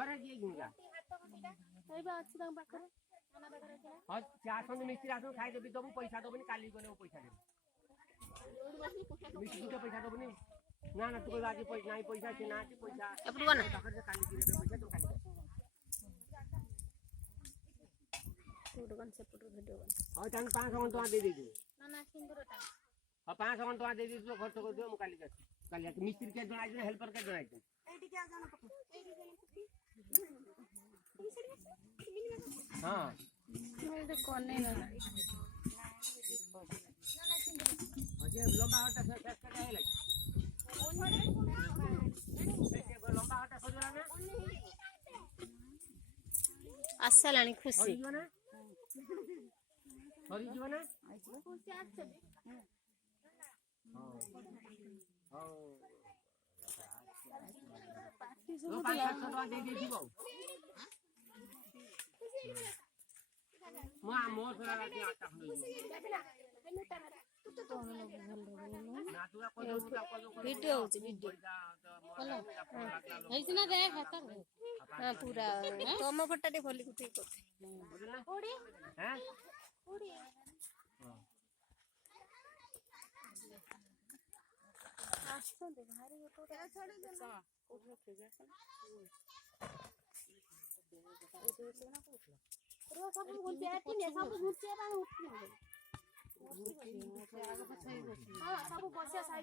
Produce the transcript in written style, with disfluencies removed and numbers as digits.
खरे किए जिनका हाँ आसन मिस्त्री आसन खाई देवी दबू पैसा दबनी काली गले पैसा देवी मिस्त्री तो पैसा दबनी ना ना तू आज पैसा नहीं पैसा से ना पैसा काली की पैसा तो काली और तन 500 टका दे दे ना ना सिंदूरटा हां 500 टका दे दे तो खर्च कर दियो काली मिस्त्री के जणाई दे हेल्पर के जणाई दे एडी के जाना हां मेरे कोने ना अजय लंबा हटा से सेट कर आइला लंबा हटा सजला ना आसलानी खुशी सरी जीव ना खुशी आछे हां हां तो 500 टका दे दे जीव मो मोर सरा राती आटा खलो ना तू को वीडियो होची वीडियो हेलो हेसी ना देख हां पूरा तोम फटाटे खोली कुठी कोथे ओडी हैं ओडी हां आस्तो दे भारी तो छोड़ी दे ना कोठे फेगे रो सब घुंचे आती ने सब घुंचे बा उठने हां सब बसे साइड